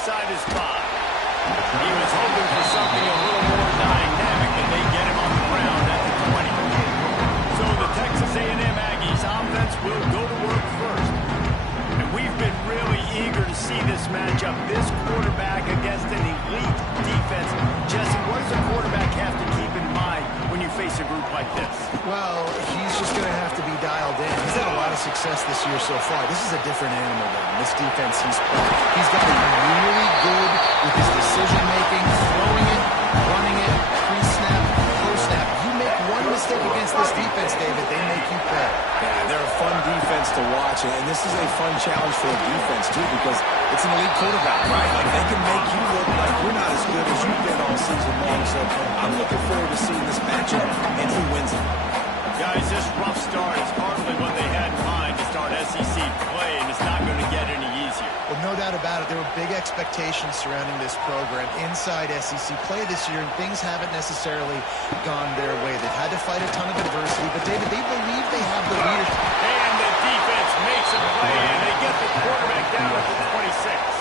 inside his 5. He was hoping for something a little more dynamic, and they get him on the ground at the 20. So the Texas A&M Aggies offense will go to work first. And we've been really eager to see this matchup. This quarterback against an elite defense. Jesse, what does a quarterback have to keep in mind when you face a group like this? Well, he's just going to have to be dialed in. He's had a lot of success this year so far. This is a different animal than this defense he's playing. He's got to be really good with his decision-making, throwing it, running it, pre-snap, post-snap. You make one mistake against this defense, David, they make you pay. Yeah, they're a fun defense to watch, and this is a fun challenge for the defense, too, because it's an elite quarterback, right? Like, they can make you look like you're not as good as you've been all season long, so I'm looking forward to seeing this matchup and who wins it. Guys, this rough start is hardly what they had in mind to start SEC play, and it's not going to get any easier. Well, no doubt about it. There were big expectations surrounding this program inside SEC play this year, and things haven't necessarily gone their way. They've had to fight a ton of adversity, but, David, they believe they have the leadership. And the defense makes a play, and they get the quarterback down at the 26.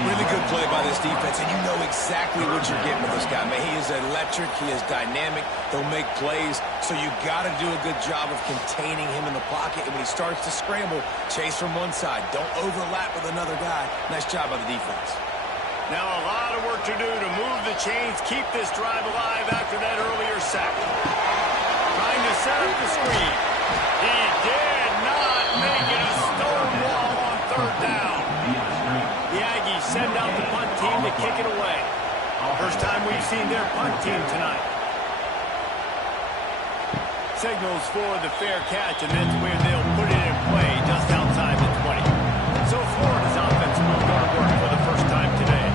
Really good play by this defense, and you know exactly what you're getting with this guy. Man, he is electric. He is dynamic. He'll make plays, so you got to do a good job of containing him in the pocket. And when he starts to scramble, chase from one side. Don't overlap with another guy. Nice job by the defense. Now a lot of work to do to move the chains, keep this drive alive after that earlier sack. Trying to set up the screen. He did not make it a stone wall on 3rd down. The Aggies send out the punt team to kick it away. First time we've seen their punt team tonight. Signals for the fair catch, and that's where they'll put it in play just outside the 20. So Florida's offense will go to work for the first time today.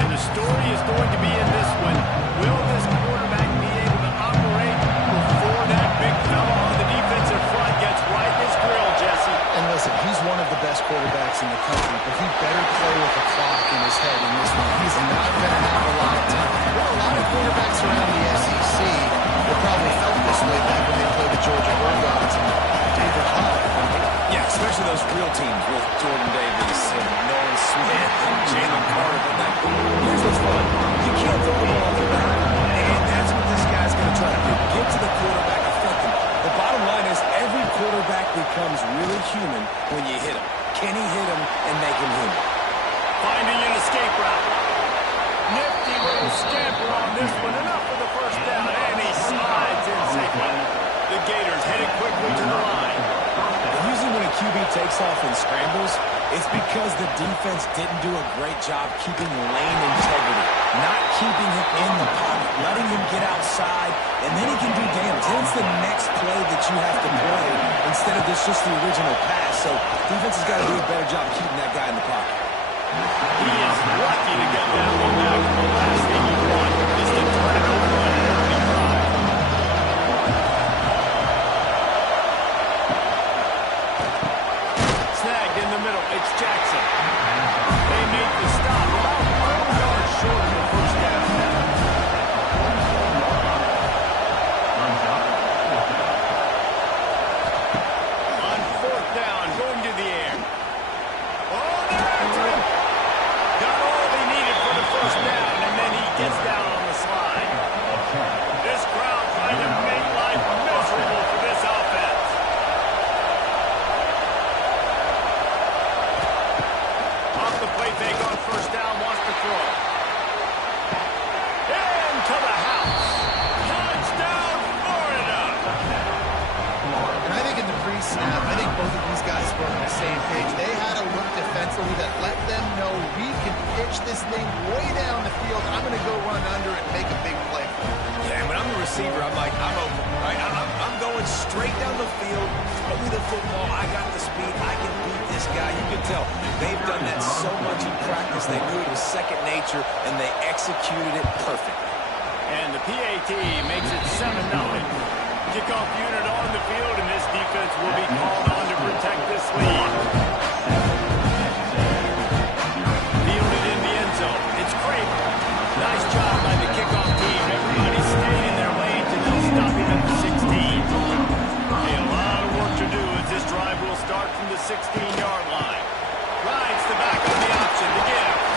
And the story is going to be in this one. Will this quarterback be able to operate before that big fella on the defensive front gets right in his grill, Jesse? And listen, he's one of the best quarterbacks in the country, but he better play with a clock in his head in this one. He's not going to have a lot of time. There are a lot of quarterbacks around the SEC that probably felt this way back when they played the Georgia Bulldogs and David Huff. Yeah, especially those real teams with Jordan Davis and Nolan Smith and Jalen Carter. But here's what's fun. You can't throw the ball off the bat. And that's what this guy's going to try to do. Get to the quarterback effectively. The bottom line is every quarterback becomes really human when you hit him. Can he hit him and make him human? Finding an escape route. Nifty little scamper on this one. Enough for the first down, and he slides in safely. The Gators headed quickly to the line. Usually when a QB takes off and scrambles, it's because the defense didn't do a great job keeping lane integrity, not keeping him in the pocket, letting him get outside, and then he can do damage. Then it's the next play that you have to play instead of just the original pass. So defense has got to do a better job keeping that guy in the pocket. He is lucky to get that one back. The last thing you want is to turn it over on an early drive. Snagged in the middle. It's Jackson. They make the stop about 4 yards short of the first down. On 4th down, going to the air. Oh, they're after him. Got all they needed for the first down, and then he gets down on the slide. This crowd trying to make life miserable for this offense. Off the play fake on 1st down, wants to throw. Into the house. Touchdown, Florida. And I think in the pre-snap, I think both of these guys were on the same page. They had a look defensively that let them know we can pitch this thing way down the field. I'm going to go run under it and make a big play. Yeah, when I'm the receiver, I'm like, I'm open, right? I'm going straight down the field. Throw me the football. I got the speed. I can beat this guy. You can tell they've done that so much in practice. They knew it was second nature, and they executed it perfectly. And the PAT makes it 7-0. Kickoff unit on the field, and this defense will be called on to protect this lead. Fielded in the end zone. It's Kramer. Nice job by the kickoff team. Everybody stayed in their lane to stop him at the 16. A lot of work to do as this drive will start from the 16-yard line. Rides the back on the option to give.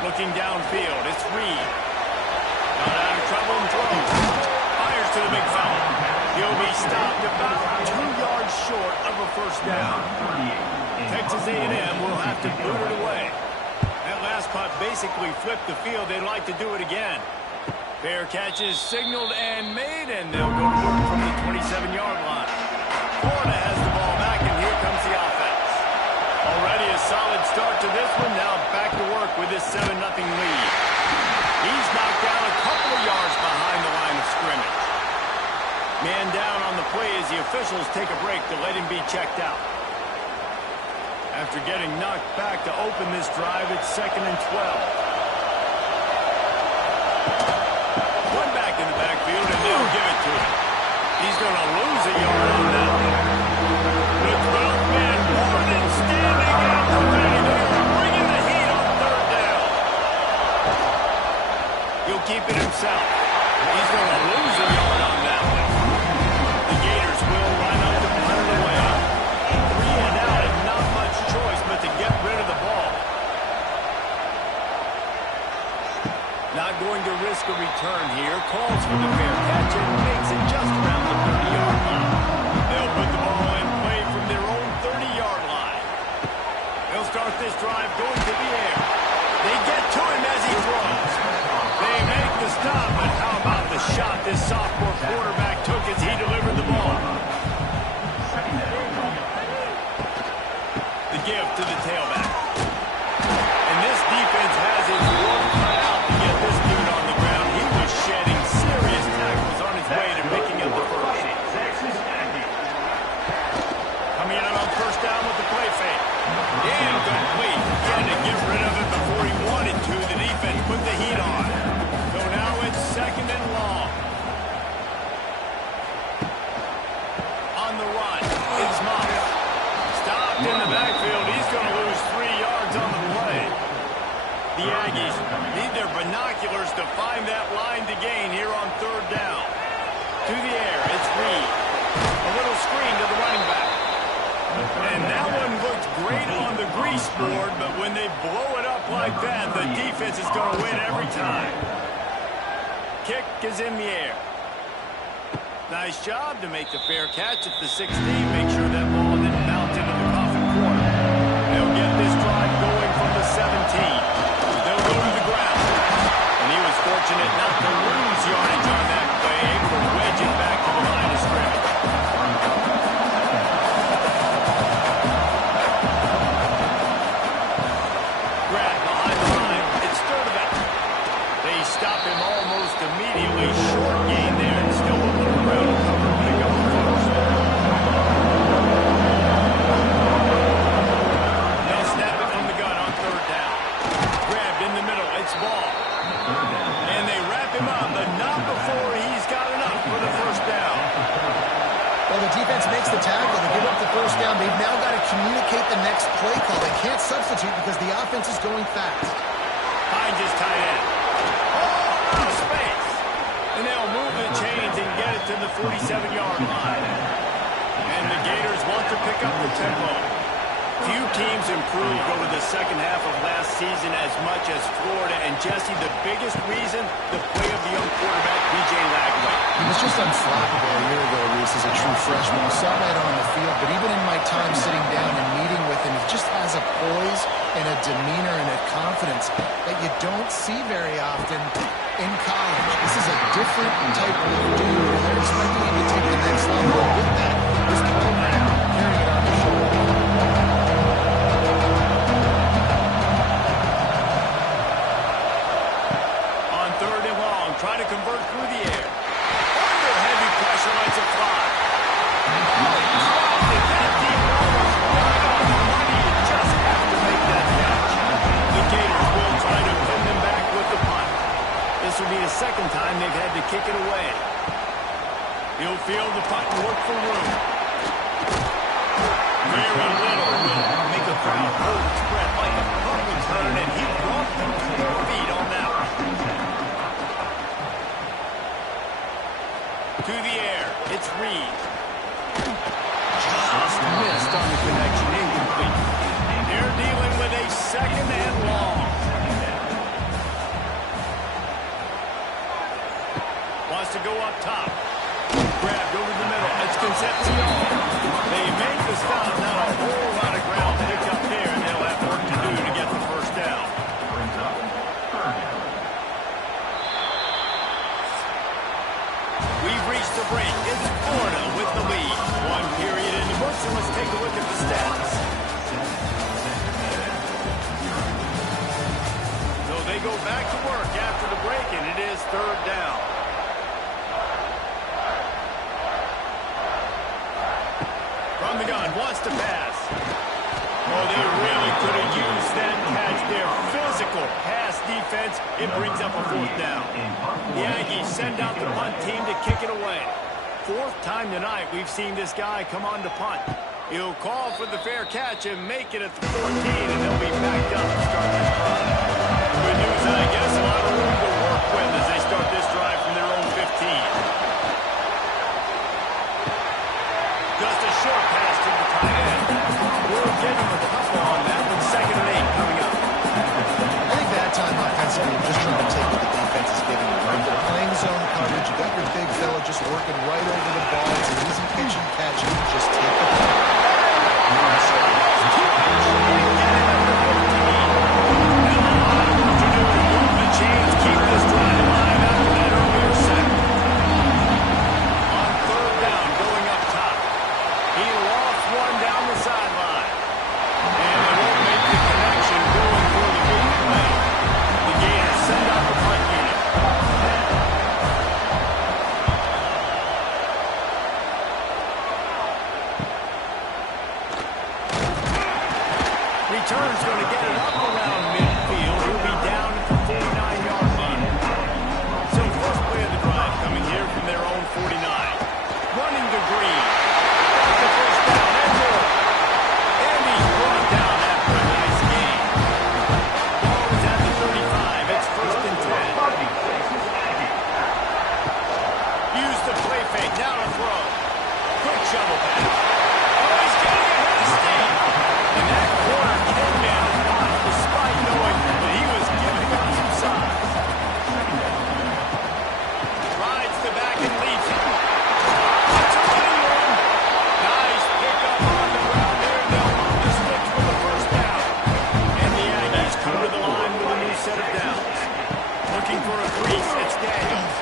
Looking downfield, it's Reed. Got out of trouble and throws. Fires to the big fella. He'll be stopped about 2 yards short of a first down. Texas A&M will have to boot it away. That last punt basically flipped the field. They'd like to do it again. Fair catch is signaled and made, and they'll go to work from the 27-yard line. Florida has the ball back, and here comes the offense. Already a solid start to this one. Now back to work with this 7-0 lead. He's knocked down a couple of yards behind the line of scrimmage. Man down on the play as the officials take a break to let him be checked out. After getting knocked back to open this drive, it's 2nd and 12. One back in the backfield, and they'll give it to him. He's going to lose a yard on that one. The 12th man more than standing out the way. They're bringing the heat on 3rd down. He'll keep it himself. He's going to lose a yard on that one. The Gators will line up to punt it away. 3 and out and not much choice but to get rid of the ball. Not going to risk a return here. Calls for the fair catch and makes it just around the 30-yard line. They'll put the ball in play from their own 30-yard line. They'll start this drive going to the air. They get to him as he throws. They make the stop, but how about the shot this sophomore quarterback took as he delivered the ball? The give to the tailback. And this defense has its work cut out to get this dude on the ground. He was shedding serious tackles on his way to picking up the first. Coming out on first down with the play fake. Incomplete. He had to get rid of it before he wanted to. The defense put the heat on. So now it's 2nd and long. On the run, it's Moss. Stopped in the backfield. He's going to lose 3 yards on the play. The Aggies need their binoculars to find that line to gain here on 3rd down. To the air, it's Reed. A little screen to the running back. And that one looked great on the grease board, but when they blow it up like that, the defense is going to win every time. Kick is in the air. Nice job to make the fair catch at the 16. Make sure that ball didn't bounce into the coffin corner. They'll get this drive going from the 17. They'll go to the ground. And he was fortunate not to lose yardage on that play, able to wedge it back to the line of scrimmage. Grab behind the line. It's Sturdivant. They stop him almost immediately. Short gain there and still a little ground cover. They go first. They'll snap it from the gun on 3rd down. Grabbed in the middle. It's Ball. And they wrap him up, but not before he's got enough for the first down. Well, the defense makes the tackle. They give up the first down. They've now got to communicate the next play call. They can't substitute because the offense is going fast. Finds his tight end. Oh, out of space. And they'll move the chains and get it to the 47-yard line. And the Gators want to pick up the tempo. Few teams improved over the second half of last season as much as Florida. And Jesse, the biggest reason, the play of the young quarterback, B.J. Lagway. He was just unflappable a year ago, Reese, as a true freshman. You saw that on the field, but even in my time sitting down and meeting with him, he just has a poise and a demeanor and a confidence that you don't see very often in college. This is a different type of dude, and they're expecting him to take the next level. And with that, this program carrying it on their shoulder. Trying to convert through the air. Under heavy pressure, lets it fly. Oh, he dropped it. That deep almost right on the money. You just have to make that catch. The Gators will try to pin them back with the punt. This will be the second time they've had to kick it away. He'll field the punt and look for room. Very little will make a crowd hold its breath like a punt return, and he brought them to their feet on that one. To the air, it's Reed. Just missed on the connection, incomplete. They're dealing with a 2nd and long. go up top. Grabbed over the middle. It's Concepcion. They make the stop. Not a whole lot of ground picked up there, and they'll have work to do to get the first down. We've reached the break. It's Florida with the lead. One period in the books, and let's take a look at the stats. So they go back to work after the break, and it is third down. From the gun, wants to pass. Oh, they really could have used that catch there. Physical pass defense. It brings up a fourth down. The Aggies send out the punt team to kick it away. Fourth time tonight we've seen this guy come on to punt. He'll call for the fair catch and make it at the 14, and they'll be backed up to start this drive. Good news, I guess. A lot of room to work with as they start this drive from their own 15. Just a short pass to the tight end. We'll get him a couple on that one. 2nd and 8 coming up. I think that time offensively, you're just trying to take what the defense is giving you. Right? They're playing zone coverage. You got your big fella just working right over the ball. It's an easy pitch and catch. Just take the ball. Chains keep this drive alive after that earlier set. On third down, going up top. He lost one down the sideline. And they won't make the connection going for the big play. The Gators send out the punt unit. Return's going to get it up around midfield. He'll be down at the 49-yard line. So first play of the drive coming here from their own 49. Running to Green. The first down and more. And he's brought down after a nice game. Ball is at the 35. It's 1st and 10. Use the play fake. Now to throw. Quick shovel pass. Oh, he's getting ahead of steam. And that corner came down hot despite knowing that he was giving up some size. Rides the back and leads it. It's a running one. Nice pickup on the ground there. They'll move the sticks for the first down. And the Aggies come to the line with a new set of downs. Looking for a crease. It's Daniels.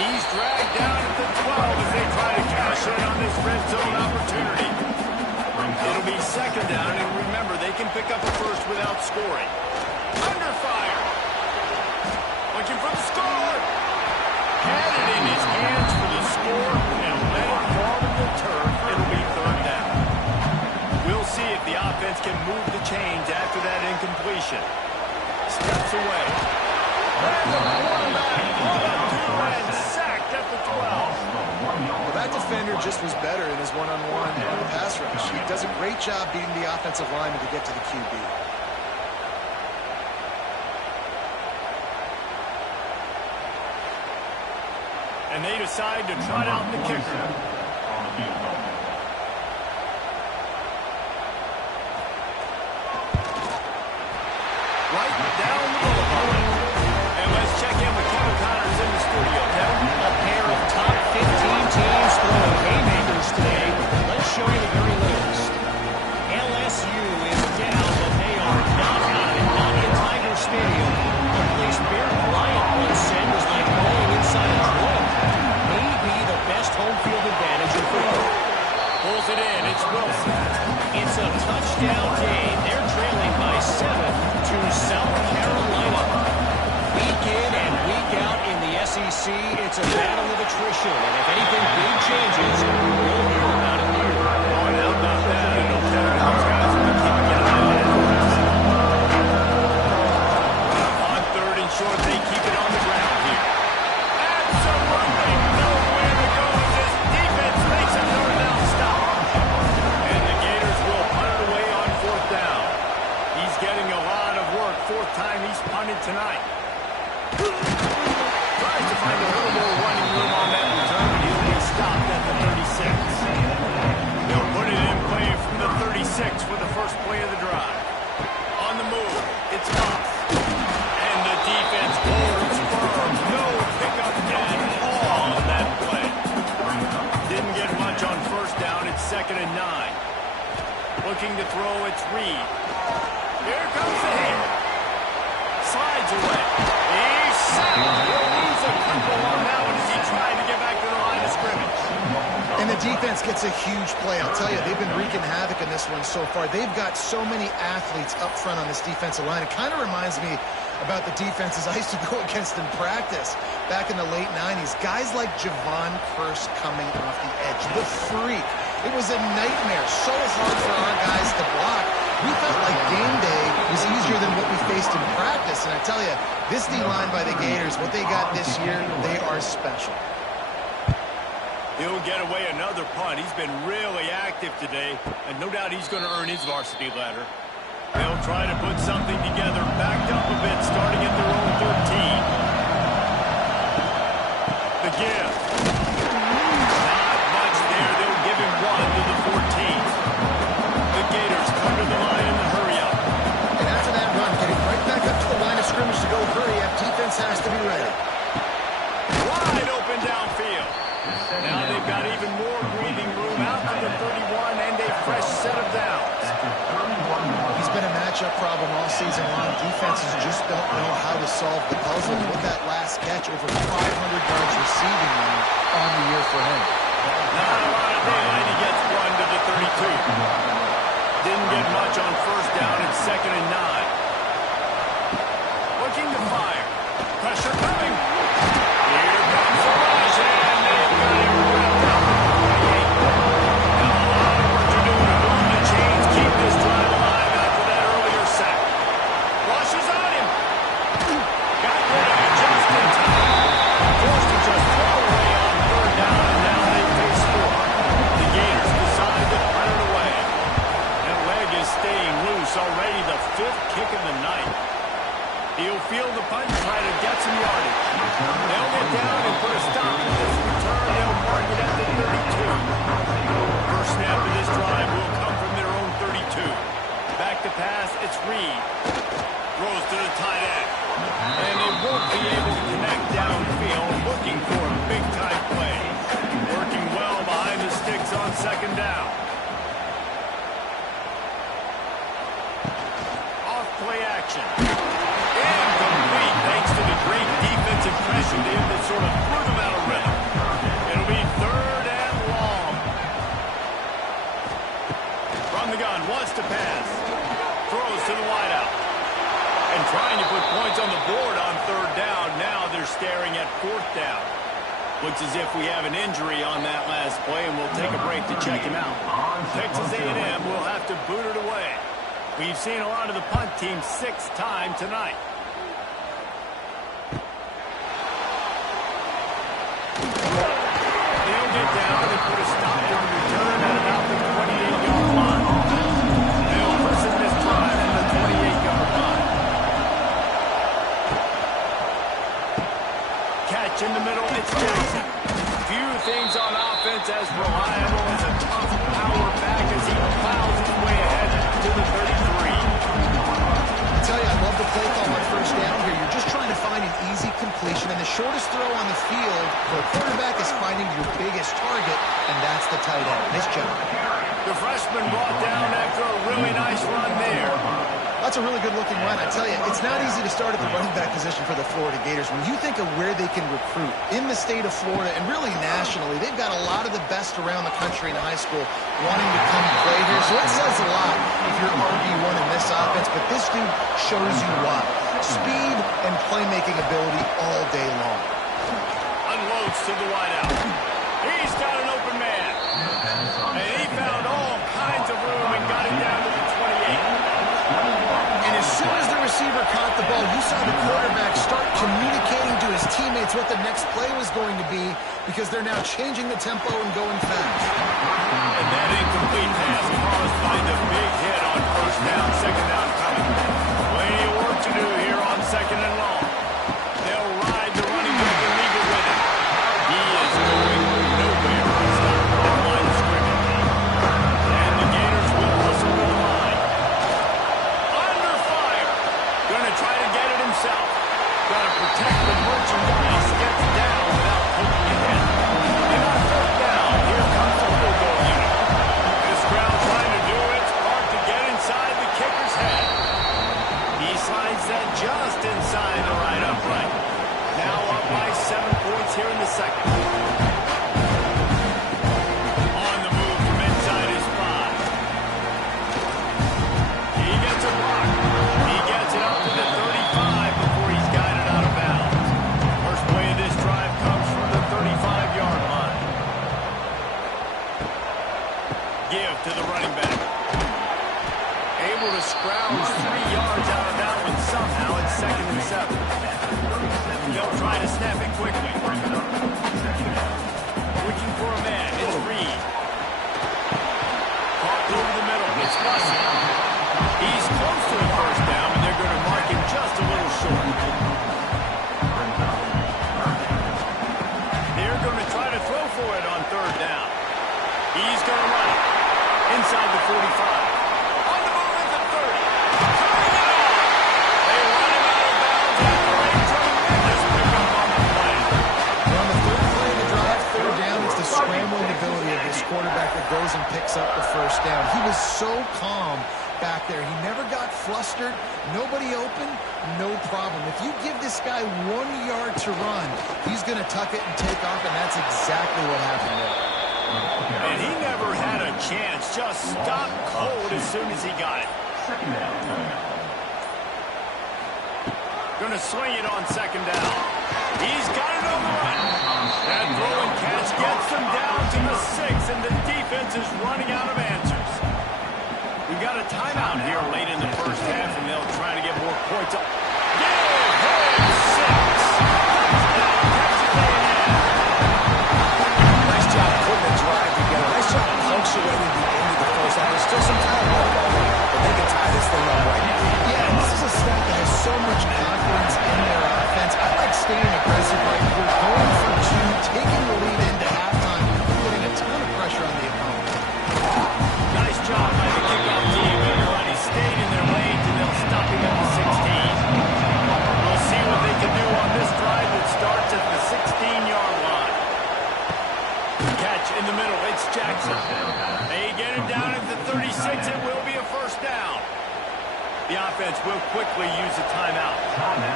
He's dragged down at the 12 as they try to cash in on this red zone opportunity. It'll be 2nd down, and remember, they can pick up a first without scoring. Under fire. Looking for the score. Had it in his hands for the score, and let it fall to the turf. It'll be 3rd down. We'll see if the offense can move the chains after that incompletion. Steps away. And the quarterback on a 2 and sacked at the 12. Well, that defender just was better in his one-on-one pass rush. He does a great job beating the offensive lineman to get to the QB. And they decide to trot out the kicker. Right down the middle. And let's check in with Kevin Connors in the studio. Kevin? A pair of top 15 teams throwing haymakers today. Let's show you the very latest. LSU is down, but they are not out, and not in Tiger Stadium. A place Bear Bryant once said was like playing inside a drill. Maybe the best home field advantage in football. Pulls it in. It's Wilson. It's a touchdown game. They're trailing by 7 to South Carolina. Week in and week out in the SEC, it's a battle of attrition. And if anything big changes, we'll hear about it here. Oh, and how about that? You know, Kevin, those guys will be keeping an eye on it. On 3rd and short, they keep it on the ground here. Absolutely nowhere to go as this defense makes a 3rd down stop. And the Gators will punt it away on 4th down. He's getting a lot of work. 4th time he's punted tonight. Tries to find a little more running room on that return, but he'll be stopped at the 36. They'll put it in play from the 36 for the first play of the drive. On the move, it's off. And the defense holds firm. No pickup at all on that looking to throw. It's Reed. Here comes the hit. Slides away. He's sacked. He'll lose a couple on that one as he tried to get back to the line of scrimmage. And the defense gets a huge play. I'll tell you, they've been wreaking havoc in this one so far. They've got so many athletes up front on this defensive line. It kind of reminds me about the defenses I used to go against in practice back in the late 90s. Guys like Javon Curse coming off the edge. The freak. It was a nightmare. So hard for our guys to block. We felt like game day was easier than what we faced in practice. And I tell you, this D-line by the Gators, what they got this year, they are special. He'll get away another punt. He's been really active today, and no doubt he's going to earn his varsity ladder. They'll try to put something together, backed up a bit, starting at their own 13. The give. Not much there. They'll give him one to the 14th. The Gators come to the line in the hurry up. And after that run, getting right back up to the line of scrimmage to go hurry up, defense has to be ready. Wide open downfield. Now they've got even more breathing room out to the 31 and a fresh set of downs. He's been a matchup problem all season long. Defenses just don't know how to solve the puzzle. With that last catch, over 500 yards receiving now on the year for him. Not a lot of daylight. He gets one to the 32. Didn't get much on first down and 2nd and 9. Looking to fire. Pressure coming. Here comes the rush, and they've got him wrapped up at the 28. Now a lot of work to do to move the chains, keep this drive alive after that earlier sack. Rushes on him. Got rid of it just in time. Forced to just throw away on 3rd down, and now they face 4. The Gators decide to punt it away. That leg is staying loose already, the 5th kick of the night. He'll field the punt and try to get some yardage. They'll get down and put a stop to this return. They'll mark it at the 32. First snap of this drive will come from their own 32. Back to pass, it's Reed. Throws to the tight end. And they won't be able to connect downfield, looking for a big-time play. Working well behind the sticks on 2nd down. Off play action. Incomplete, thanks to the great defensive pressure that sort of threw them out of rhythm. It'll be 3rd and long. From the gun, wants to pass. Throws to the wideout. And trying to put points on the board on 3rd down. Now they're staring at 4th down. Looks as if we have an injury on that last play, and we'll take a break to check him out. Texas A&M will have to boot it away. We've seen a lot of the punt team 6 times tonight. They'll get down and put a stop to the return at about the 28-yard line. They'll listen this drive from the 28-yard line. Catch in the middle, it's Jackson. Few things on offense as reliable as a tough power back as he plows his way ahead to the 33. I tell you, I love the play call on 1st down here. You're just trying to find an easy completion, and the shortest throw on the field for a quarterback is finding your biggest target, and that's the tight end. Nice job. The freshman brought down after a really nice run there. That's a really good-looking run. I tell you, it's not easy to start at the running back position for the Florida Gators. When you think of where they can recruit in the state of Florida and really nationally, they've got a lot of the best around the country in high school wanting to come play here. So it says a lot if you're RB1 in this offense, but this dude shows you why. Speed and playmaking ability all day long. Unloads to the wideout. He's got an open man. And he found all kinds of room and got it down to the 28. And as soon as the receiver caught the ball, you saw the quarterback start communicating to his teammates what the next play was going to be because they're now changing the tempo and going fast. And that incomplete pass caused by the big hit on 1st down, 2nd down coming. Plenty of work to do here on 2nd and long. They'll ride the running back and leave it with him. He is going nowhere. Stop on the line of scrimmage. And the Gators will hustle to the line. Under fire. Going to try to get it himself. Got to protect the merchandise. Gets down without poking it in. And on 4th down, here comes the field goal unit. This crowd trying to do its part to second. On the move from inside his 5. He gets a block. He gets it up to the 35 before he's guided out of bounds. First play of this drive comes from the 35-yard line. Give to the running back. Able to scrounge 3 yards out of that one somehow. It's 2nd and 7. They'll try to snap it quickly. Looking for a man. It's Reed. Caught over the middle. It's Bussey. He's close to a first down, and they're going to mark him just a little short. They're going to try to throw for it on 3rd down. He's going to run it inside the 45. On the move at the 30. Coming it on. They run him out of bounds after a tremendous pickup on the play. On the 3rd play of the drive, 3rd down, it's the scrambling ability of this quarterback that goes and picks up the first down. He was so calm back there. He never got flustered. Nobody open, no problem. If you give this guy 1 yard to run, he's going to tuck it and take off, and that's exactly what happened there. And he never had a chance. Just stopped cold as soon as he got it. Going to swing it on 2nd down. He's got it on the run. That throw and catch gets them down to the 6, and the defense is running out of answers. We've got a timeout here late in the first half, and they'll try to get more points up. Give him 6. Touchdown, Texas A&M. Nice job putting the drive together. Nice job punctuating the end of the first half. There's still some time left on it, but they can tie this thing up right now. Yeah, and this is a staff that has so much confidence in their offense. I like staying aggressive right here, going for 2, taking the lead into halftime, putting a ton of pressure on the opponent. Nice job by the kickoff team. Everybody stayed in their lanes, and they'll stop him at the 16. We'll see what they can do on this drive that starts at the 16-yard line. Catch in the middle. It's Jackson. They get it down at the 36. It will be a first down. The offense will quickly use a timeout.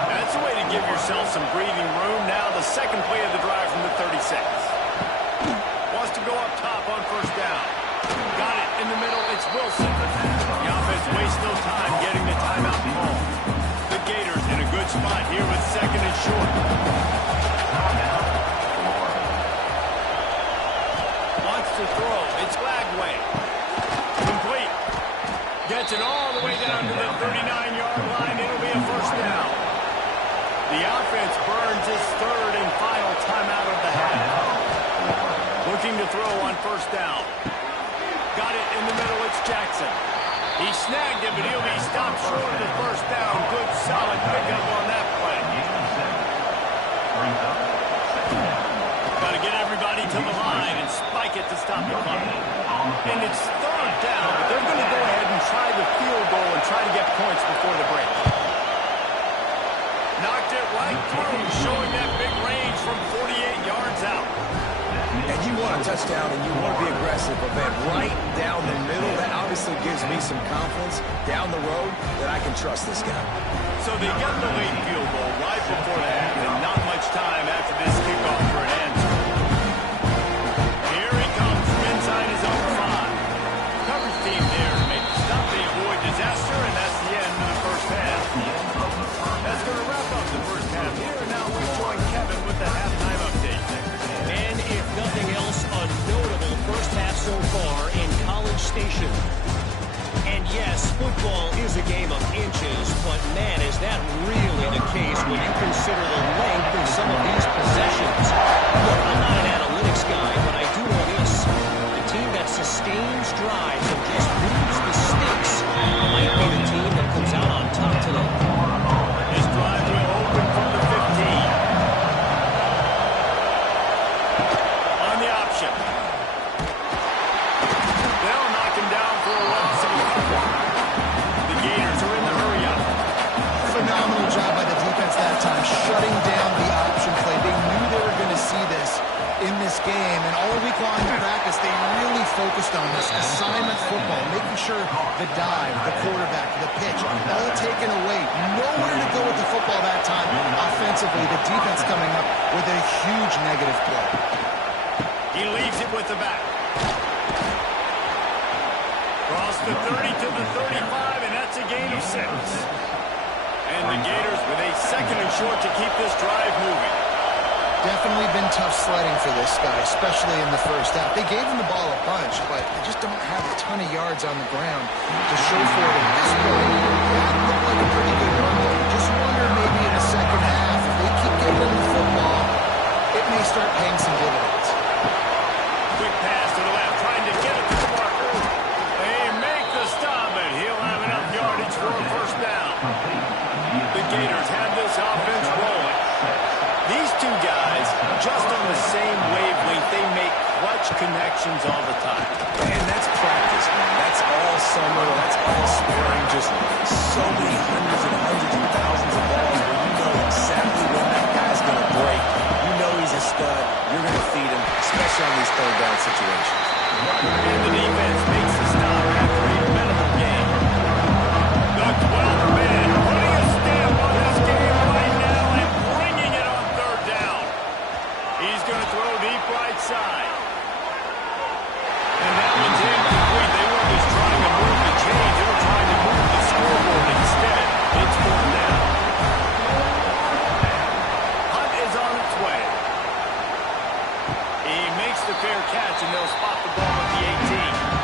That's a way to give yourself some breathing room. Now the second play of the drive from the 36. Wants to go up top on first down. Got it in the middle. It's Wilson. The offense wastes no time getting the timeout call. The Gators in a good spot here with 2nd and short. Wants to throw. It's Lagway. Complete. Gets it all the way down to the 39-yard line. It'll be a first down. The offense burns its 3rd and final timeout of the half. Looking to throw on first down. Got it in the middle. It's Jackson. He snagged it, but he'll be stopped short of the first down. Good, solid pickup on that play. Got to get everybody to the line and spike it to stop the clock. And it's 3rd down, but they're going to go ahead and try the field goal and try to get points before the break. Knocked it right through, showing that big range from 48 yards out. And you want a touchdown and you want to be aggressive, but man, right down the middle, that obviously gives me some confidence down the road that I can trust this guy. So they got the late field goal right before the half, and not much time after this kickoff for an answer. Here he comes from inside his own 5. Coverage team there to make the stop. They avoid disaster, and that's the end of the first half. That's going to wrap up the first half here, and now we join Kevin with the halftime update. And if nothing else, a notable first half so far in College Station. And yes, football is a game of inches, but man, is that really the case when you consider the length of some of these possessions. Look, I'm not an analytics guy, but I do know this. The team that sustains drives and just moves the sticks might be the team that comes out on top today. This drive will open from the 15. On the option. They'll knock him down for a loss. The Gators are in the hurry-up. Phenomenal job by the defense that time, shutting down the option play. They knew they were going to see this in this game, and all week long in practice, they really focused on this assignment football, making sure the dive, the quarterback, the pitch, all taken away. Nowhere to go with the football that time. Offensively, offensively, the defense coming up with a huge negative play. He leaves it with the back. Cross the 30 to the 35, and that's a gain of 6. And the Gators with a 2nd and short to keep this drive moving. Definitely been tough sledding for this guy, especially in the first half. They gave him the ball a bunch, but they just don't have a ton of yards on the ground to show for it at this point. That looked like a pretty good run. Just wonder maybe in the second half, if they keep giving him the football, it may start paying some dividends. Quick pass to the left, trying to get it to the marker. They make the stop, and he'll have enough yardage for a first down. The Gators have this offense rolling. These two guys, just on the same wavelength, they make clutch connections all the time. And that's practice, man. That's all summer. That's all sparring. Just so many hundreds and hundreds of thousands of balls where you know exactly when that guy's going to break. You know he's a stud. You're going to feed him, especially on these third down situations. And the defense makes the stop after a minimal gain. The 12th man putting a stamp on this game right now and bringing it on third down. He's going to throw deep right side. And that one's incomplete. They weren't just trying to move the chains. They were trying to move the scoreboard instead. It's 4th down. Hunt is on its way. He makes the fair catch, and they'll spot the ball at the 18.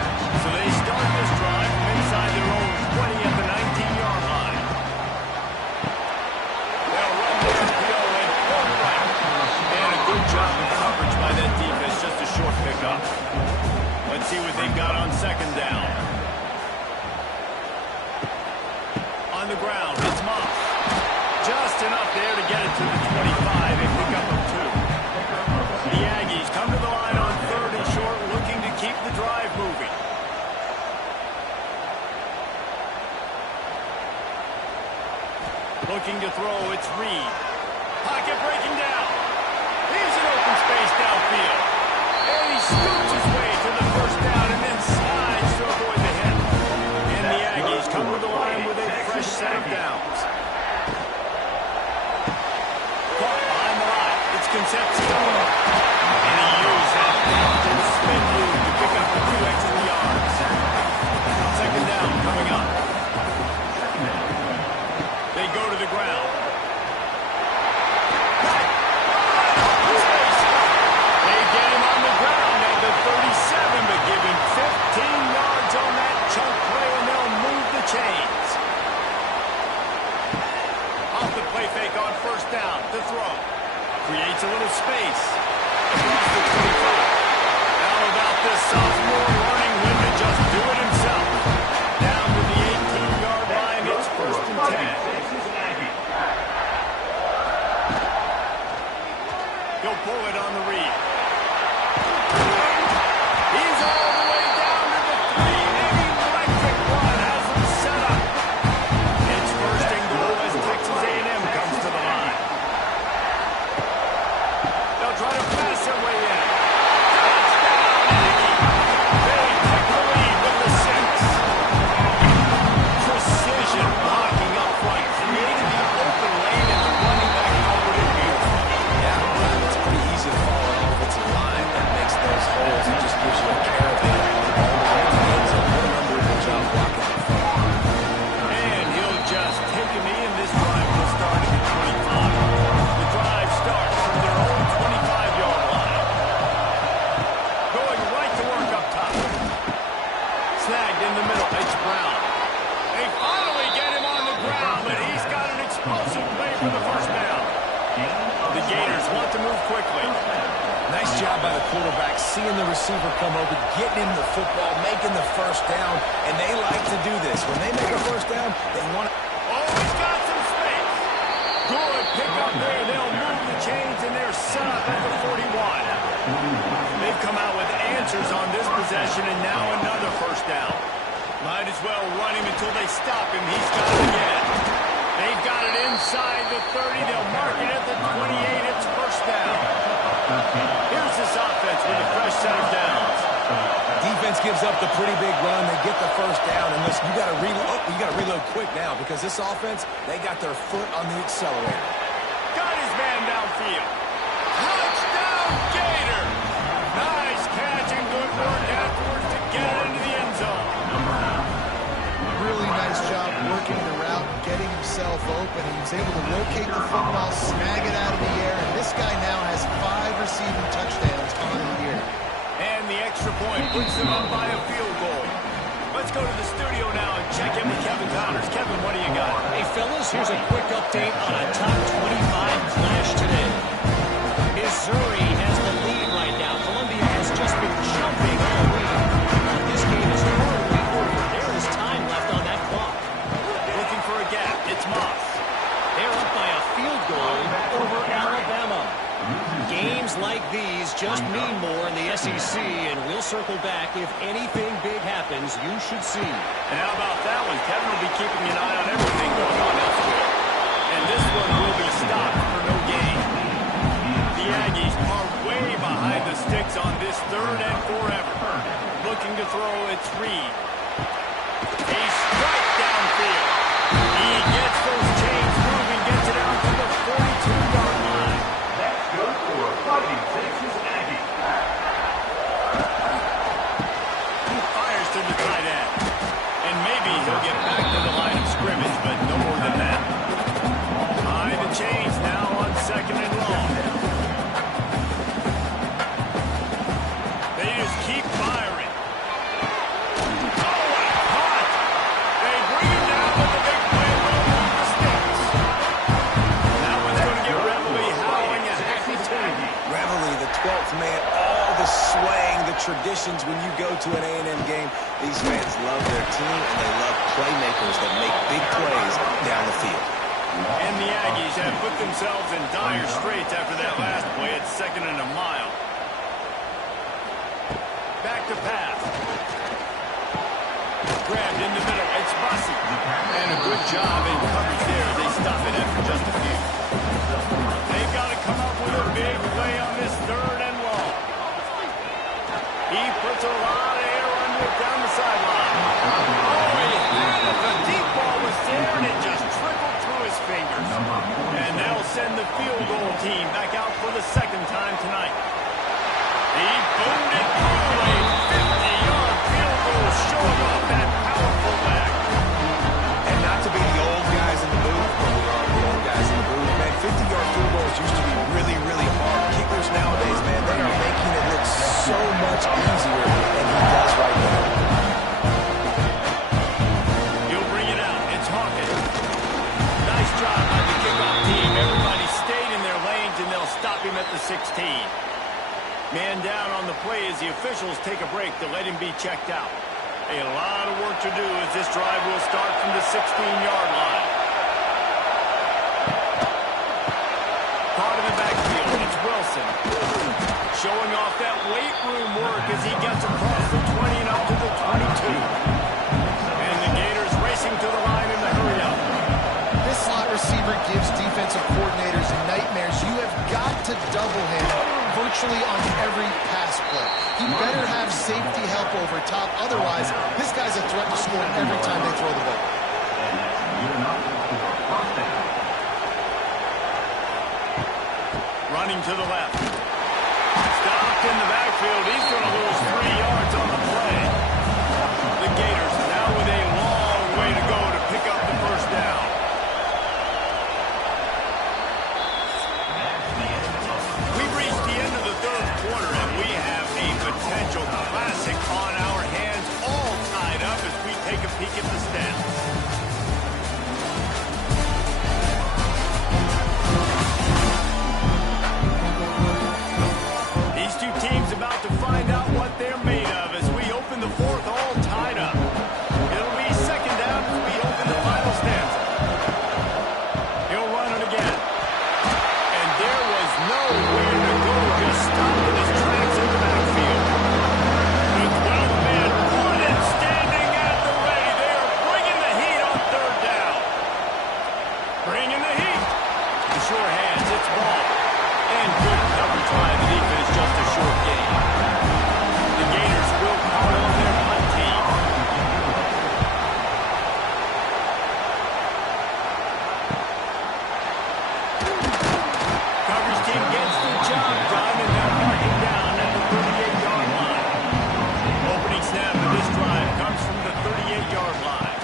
So they start this drive from inside their own 20 at the 19-yard line. They'll run the RPO and pull right. And a good job of coverage by that defense, just a short pickup. Let's see what they've got on 2nd down. On the ground, it's Moss. Just enough there to get it to the 25 and pick up a 2. The Aggies come to the line on 3rd and short, looking to keep the drive moving. Looking to throw, it's Reed. Pocket breaking down. Here's an open space downfield. And he scoots his way to the first down and then slides to avoid the hit. And the Aggies come to the line with a fresh set of downs. Caught behind the line. It's Concepcion. And he used that mountain spin move to pick up the 2 extra yards. 2nd down coming up. They go to the ground. They get him on the ground at the 37, but give him 15 yards on that chunk play, and they'll move the chains. Off the play fake on 1st down to throw. Creates a little space. Across the 25. How about this sophomore running when to just do it himself? Down to the 18-yard line, it's 1st and 10. He'll pull it on the read. He's all the way down to the 3, and electric run has him set up. It's 1st and goal as Texas A&M comes to the line. They'll try to pass their way in. Touchdown, Aggie. They take the lead with the 6. Precision blocking up front, creating the open lane, and the running back covered it beautifully. Yeah, it's pretty easy to follow an offensive line that makes those holes and just gives you a caravan all the way to the end zone. What an unbelievable job blocking up front. And he'll just take a knee, and this drive will start at the 25. The drive starts from their own 25-yard line. Going right to work up top. Snagged in the middle. It's Brown. They finally get him on the ground, but he's got an explosive play for the first down. The Gators want to move quickly. Nice job by the quarterback, seeing the receiver come over, getting him the football, making the first down, and they like to do this. When they make a first down, they want to... Oh, he's got some space. Good pick up there. They'll move the chains, and they're set up at the 41. They've come out with answers on this possession, and now another first down. Might as well run him until they stop him. He's got it again. They've got it inside the 30. They'll mark it at the 28. It's first down. Here's this offense with a fresh set of downs. Defense gives up the pretty big run. They get the first down, and listen, you got to reload. You got to reload quick now because this offense, they got their foot on the accelerator. Got his extra point puts them up by a field goal. Let's go to the studio now and check in with Kevin Connors. Kevin, what do you got? Hey, fellas, here's a quick update on a top 25 clash today. Missouri has the lead right now. Columbia has just been jumping all week. This game is totally over. There is time left on that clock. Looking for a gap. It's Moss. They're up by a field goal over Alabama. Games like these just mean more in the SEC, and we'll circle back. If anything big happens, you should see. And how about that one? Kevin will be keeping an eye on everything going on elsewhere. And this one will be stopped for no gain. The Aggies are way behind the sticks on this third and forever. Looking to throw, it's Reed. A strike downfield. He gets those chains moving, gets it out to the 42-yard line. That's good for a Fighting Texas Aggie. He fires to the tight end. And maybe he'll get back to the line of scrimmage, but no more than that. High the chains now on second and long. They just keep firing. Oh, what a punt! They bring him down with the big play will move the sticks. That one's going to get Reveille howling a happy tune. Reveille, the 12th man, all the swaying, the traditions when you go to an A&M game. These fans love their team, and they love playmakers that make big plays down the field. And the Aggies have put themselves in dire straits after that last play at second and a mile. Back to pass. Grabbed in the middle. It's Bussey. And a good job in coverage there. They stop it after just a few. They've got to come up with a big play on this third and long. He puts a lot of air under it down the sideline. Oh, he had it. The deep ball was there, and it just trickled through his fingers. And they'll send the field goal team back out for the second time tonight. He boomed it through a 50-yard field goal, showing off that powerful back. And not to be the old guys in the booth, but we are the old guys in the booth, man. 50-yard field goals used to be really, really hard. Kickers nowadays, man, they are making it look so much easier than he does right now. He'll bring it out. It's Hawkins. Nice job by the kickoff team. Everybody stayed in their lanes, and they'll stop him at the 16. Man down on the play as the officials take a break to let him be checked out. A lot of work to do as this drive will start from the 16-yard line. Caught in the backfield, it's Wilson. Showing off that weight room work as he gets across the 20 and up to the 22. And the Gators racing to the line in the hurry-up. This slot receiver gives defensive coordinators nightmares. You have got to double him virtually on every pass play. He better have safety help over top. Otherwise, this guy's a threat to score every time they throw the ball. Running to the left. Stopped in the backfield. He's going to lose 3 yards on the play. The Gators now with a long way to go to pick up the first down. We've reached the end of the third quarter, and we have a potential classic on our hands, all tied up as we take a peek at the stats. These two teams about to find out what they're made of as we open the fourth, all tied up. It'll be second down as we open the final stanza. He'll run it again. And there was nowhere to go, just stopped in his tracks in the backfield. The 12th man pointed, standing at the ready. They are bringing the heat on third down. Bringing the heat. The sure hands, it's ball. And good coverage by the defense, just a short gain. The Gators will call on their punt team. Coverage team gets the job done, and they'll mark him down at the 38-yard line. Opening snap of this drive comes from the 38-yard line.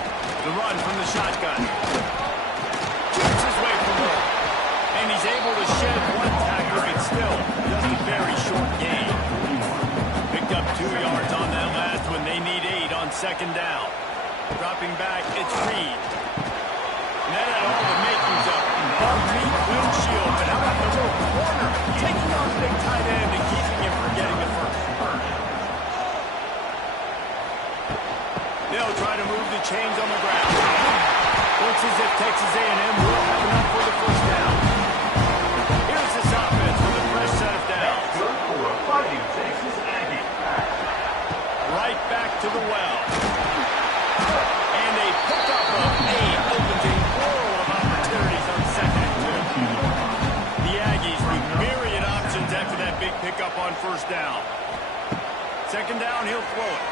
The run from the shotgun. Keeps his way from it. And he's able to shed one tackle, but still just a very short gain. Picked up 2 yards on that last one. They need 8 on second down. Dropping back, it's Reed. And that had all the makings of bump meet windshield. But how about the little corner? Taking on the big tight end and keeping him from getting the first. They'll try to move the chains on the ground. Looks as if Texas A&M will have enough for the first down. Here's this offense with a fresh set of downs. Good for a fighting Texas Aggie. Right back to the well. And a pickup of 8 opens a world of opportunities on second and 2. The Aggies with myriad options after that big pickup on first down. Second down, he'll throw it.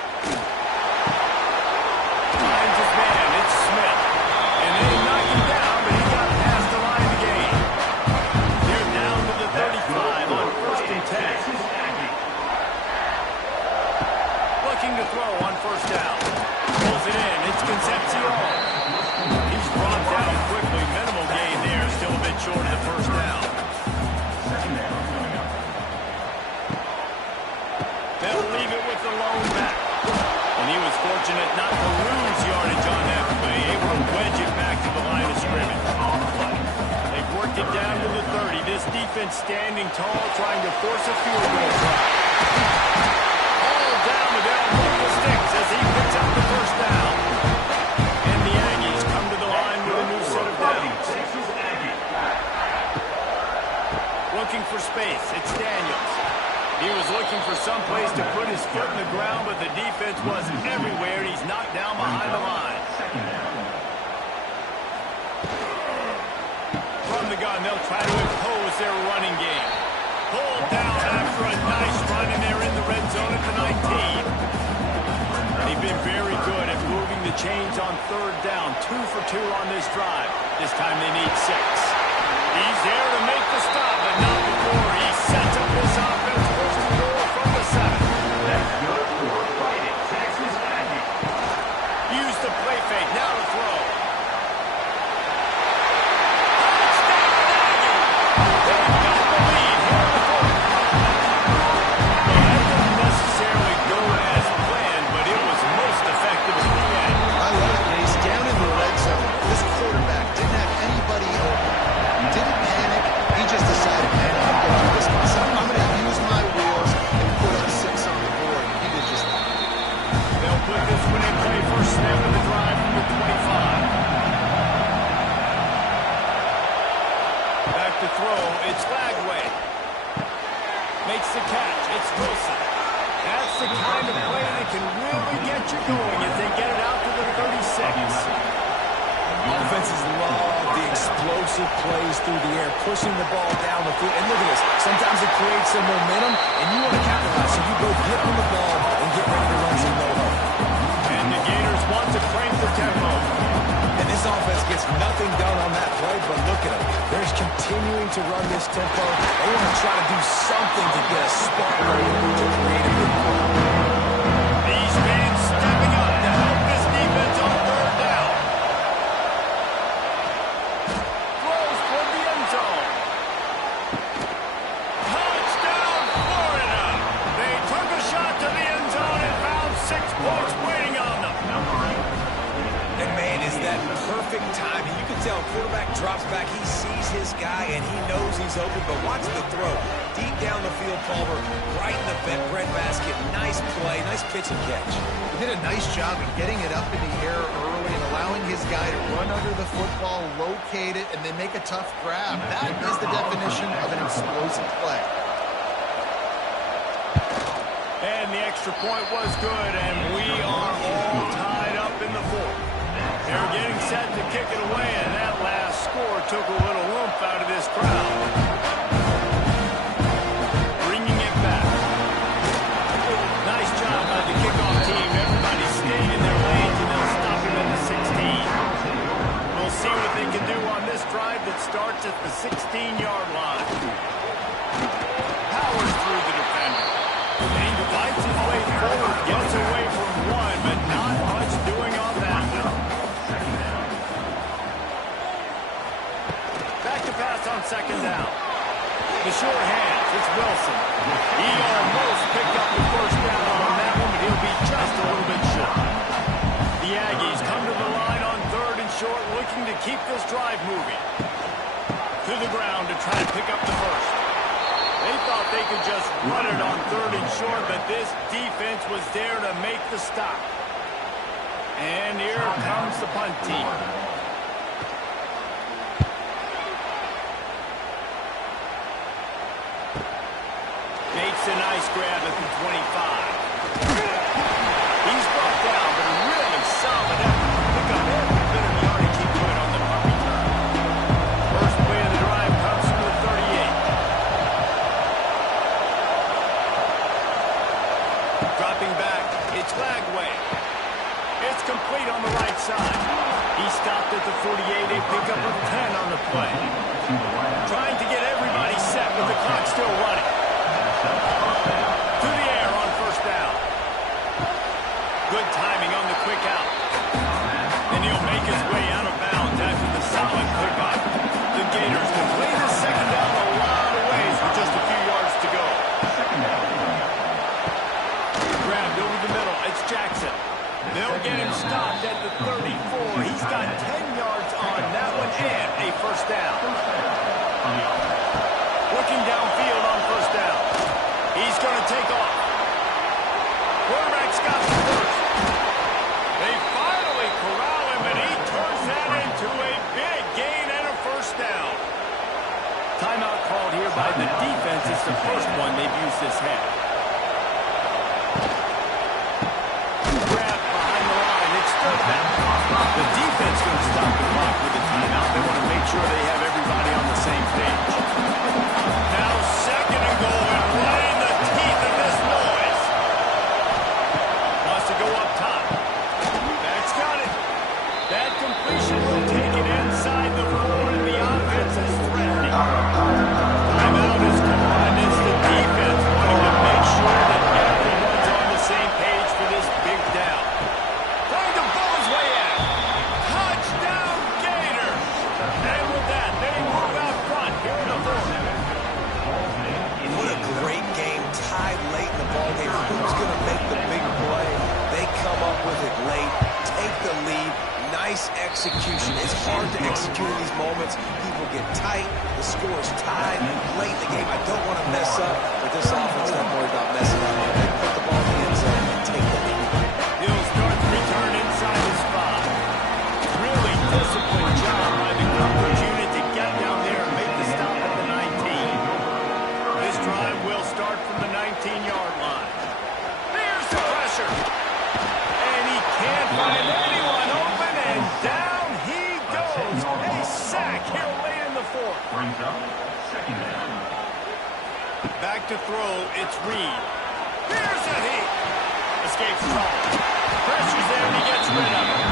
Finds his man, it's Smith. And they knock him down, but he got past the line to gain. They're down to the 35 on first and 10. Texas Aggie. Looking to throw on first down. Pulls it in, it's Concepcion. He's brought down quickly. Minimal gain there, still a bit short of the first down. They'll leave it with the lone back. And he was fortunate not to lose yardage on that play, able to wedge it back to the line of scrimmage. They've worked it down to the 30. This defense standing tall, trying to force a field goal try. All down the down move the sticks as he picks up the first down. And the Aggies come to the line with a new set of downs. Texas Aggie. Looking for space, it's Daniels. He was looking for some place to put his foot in the ground, but the defense was everywhere, and he's knocked down behind the line. From the gun, they'll try to impose their running game. Pulled down after a nice run, and they're in the red zone at the 19. They've been very good at moving the chains on third down. 2 for 2 on this drive. This time they need 6. He's there to make the stop, but not before he sets up this offense. First and goal from the 7. That's good for a fighting Texas Aggie. Use the play fake. Now to throw. They've got the lead here in the fourth. That didn't necessarily go as planned, but it was most effective at the end. I love it, Mace. Down in the red zone, this quarterback didn't have anybody open. Didn't panic. He just decided, man, I'm going to do this myself. I'm going to use my wheels and put up 6 on the board. He did just that. They'll put this one in play. First snap of the drive from the 25. Back to throw. It's Lagway. Makes the catch. It's Wilson. That's the kind of play that can really get you going as they get it out to the 36. Offenses love the explosive plays through the air, pushing the ball down the field. And look at this. Sometimes it creates some momentum, and you want to capitalize. So you go get on the ball and get ready to run some no-no. And the Gators want to crank the tempo. And this offense gets nothing done on that play, but look at them. They're just continuing to run this tempo. They want to try to do something to get a spark going to create a good play. These men stepping up to help this defense on third down. Throws toward the end zone. Touchdown, Florida! They took a shot to the end zone and found 6 points waiting on them. And man, is that perfect timing. You can tell quarterback drops back. He sees his guy, and he knows he's open. But watch the throw. Deep down the field, Palmer, right in the bread basket. Nice play, nice pitch and catch. He did a nice job of getting it up in the air early and allowing his guy to run under the football, locate it, and then make a tough grab. That is the definition of an explosive play. And the extra point was good, and we are all tied up in the fourth. They're getting set to kick it away, and that last score took a little oomph out of this crowd. Bringing it back. Nice job by the kickoff team. Everybody stayed in their lanes, and they'll stop him at the 16. We'll see what they can do on this drive that starts at the 16-yard line. Powers through the defender. And he fights his way forward, gets away from one, but not much doing on that one. Back to pass on second down. The sure hands, it's Wilson. He almost picked up the first down on that. to be just a little bit short. The Aggies come to the line on 3rd and short, looking to keep this drive moving. To the ground to try to pick up the first. They thought they could just run it on 3rd and short, but this defense was there to make the stop. And here comes the punt team. Makes a nice grab at the 25. He's brought down, but a really solid effort to pick up every bit of yardage he could on the punt return. First play of the drive comes from the 38. Dropping back, it's Lagway. It's complete on the right side. He stopped at the 48, a pickup of 10 on the play. Trying to get everybody set with the clock still running. To the air on first down. Good timing on the quick out. And he'll make his way out of bounds after the solid pickup. The Gators can play this second down a lot of ways with just a few yards to go. Grabbed over the middle. It's Jackson. They'll get him stopped at the 34. He's got 10 yards on that one and a first down. Looking downfield on first down. He's going to take off. Quarterback's got the first. They finally corral him, and he turns that into a big gain and a first down. Timeout called here by the defense. It's the first one they've used this half. Grab behind the line. It's third down. The defense going to stop the clock with the timeout. They want to make sure they have everybody on the same page. Now second and goal, and right in the teeth of this noise. Wants to go up top. That's got it. That completion will take it inside the 4, and the offense is threatening. Timeout is gone. It's the defense wanting to make sure that everyone's on the same page for this big down. Trying to blow his way out. Touchdown Gators. And with that, they move out front here in the 4th. What a great game, tied late in the ballgame. Who's going to make the big play? They come up with it late, take the lead. Nice execution. It's hard to execute in these moments. People get tight. The score is tied late in the game. I don't want to mess up, but this offense not worried about messing up. They put the ball in the end zone and take the lead. He'll start the return inside his 5. Really disciplined job by the coverage unit to get down there and make the stop at the 19. This drive will start from the 19-yard line. There's the pressure. And he can't find anyone open, and down he goes. A sack here late in the 4th. Brings up second down. Back to throw, it's Reed. Here's a heat. Escapes trouble. Pressure's there, and he gets rid of it.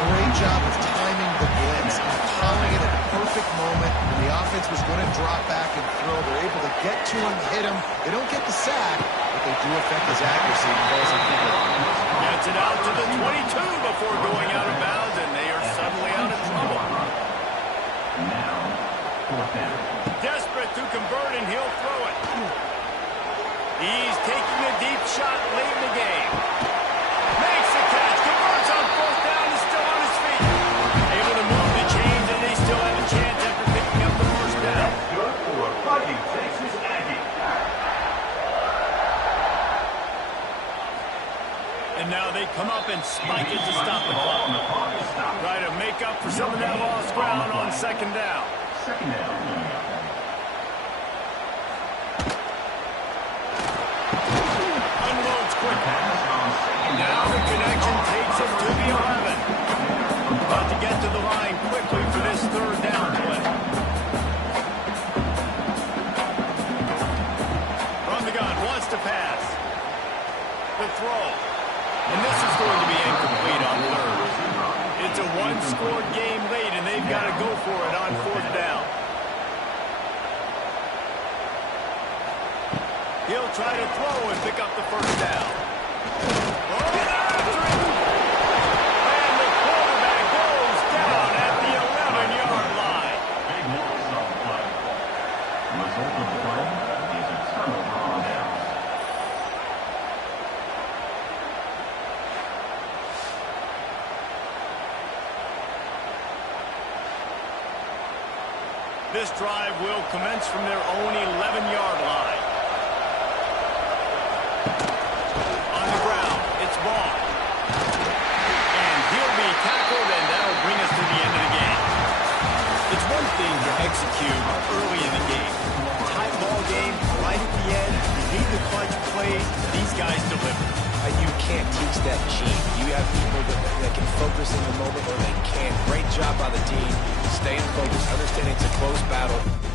Great job of timing the blitz, calling it at a perfect moment when the offense was going to drop back and throw. They're able to get to him, hit him. They don't get the sack, but they do affect his accuracy and cause him to go. Gets it out to the 22 before going out of bounds, and they are suddenly out of trouble. Now, fourth down. Desperate to convert, and he'll throw it. He's taking a deep shot late in the game. Makes the catch, converts on fourth down, is still on his feet. Able to move the chains, and they still have a chance after picking up the first down. Good for Fighting Texas Aggies. And now they come up and spike it to stop the clock. Try to make up for some of that lost ground on second down. Second down. Unloads quickly. Now the connection takes him to the 11. About to get to the line quickly for this third down play. From the gun, wants to pass. The throw. And this is going to be incomplete on third. It's a one-score game late, and they've got to go for it on fourth down. He'll try to throw and pick up the first down. Oh, after it. And the quarterback goes down at the 11-yard line. Big loss on the play. Result of the play is a turnover on downs. This drive will commence from their own 11-yard line. On the ground, it's Ball. And he'll be tackled, and that'll bring us to the end of the game. It's one thing to execute early in the game. Tight ball game, right at the end. You need the clutch plays. These guys deliver. You can't teach that gene. You have people that can focus in the moment or they can't. Great job by the team. Staying focused, understanding it's a close battle.